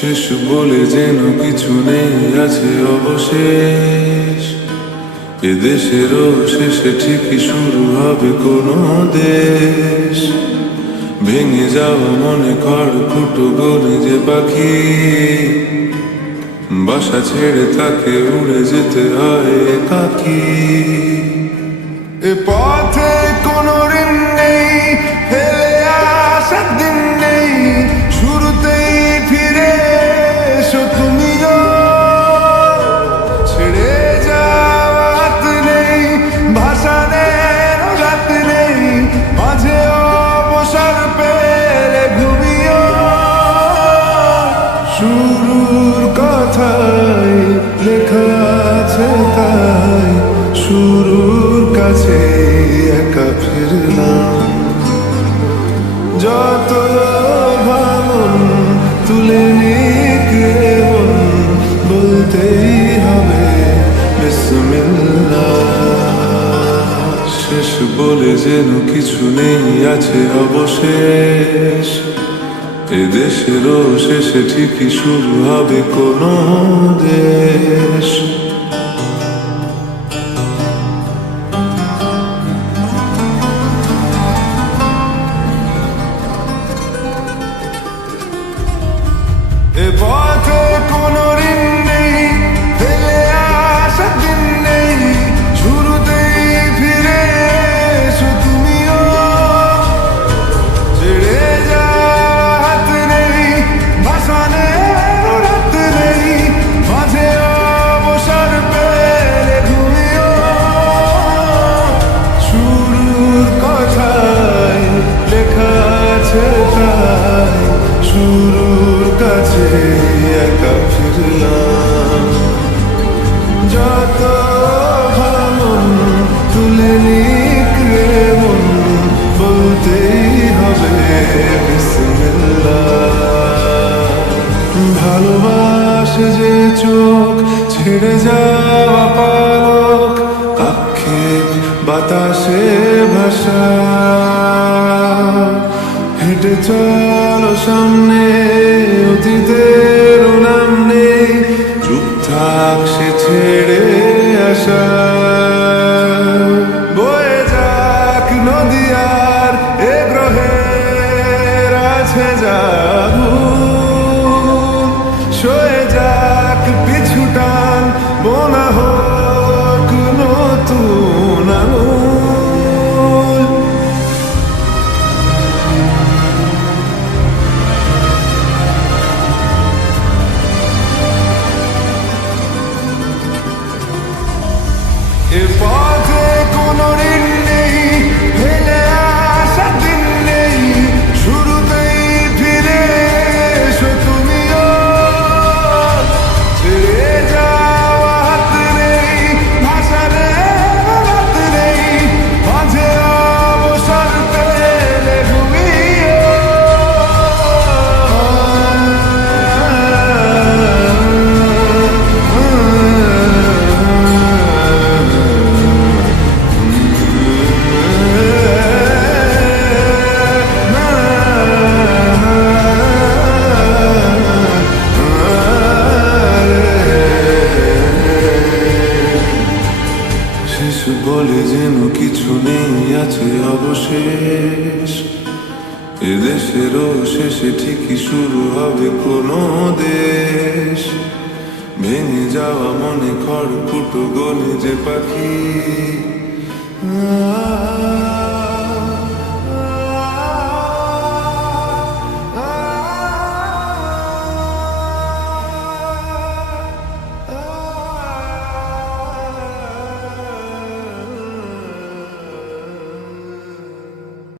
শেষ বলে যেন কিছু নেই, আছে অবশেষ। এদেশেরও শেষে ঠিকই শুরু হবে কোনো দেশ। ভেঙে যাওয়া মনে খড় ফুটো গনে যে পাখি। বাসা ছেড়ে তাকে উড়ে যেতে হয় একাকি। এ পথে কথাই লেখা আছে তাই শুরুর কাছে একা ফিরলাম। যত ভাবন তুলে রে বলতেই হবে শেষ বলে যেন কিছু নেই, আছে অবশেষ। এদেশেরও শেষে ঠিকই শুরু হবে কোন দেশ। এ পথে কোনো তাই শুরুর কাছে একা ফিরলাম। যত ভাবন তুলে নিক রে মন, বলতেই হবে ভালোবাসে যে চোখ ছেড়ে যাওয়া পালক, আক্ষেপ বাতাসে ভাষা চলো সামনে। বলে যেন কিছু নেই, আছে অবশেষ। এদেশেরও শেষে ঠিকই শুরু হবে কোনো দেশ। ভেঙে যাওয়া মনে খড় ফুটো গনে যে পাখি।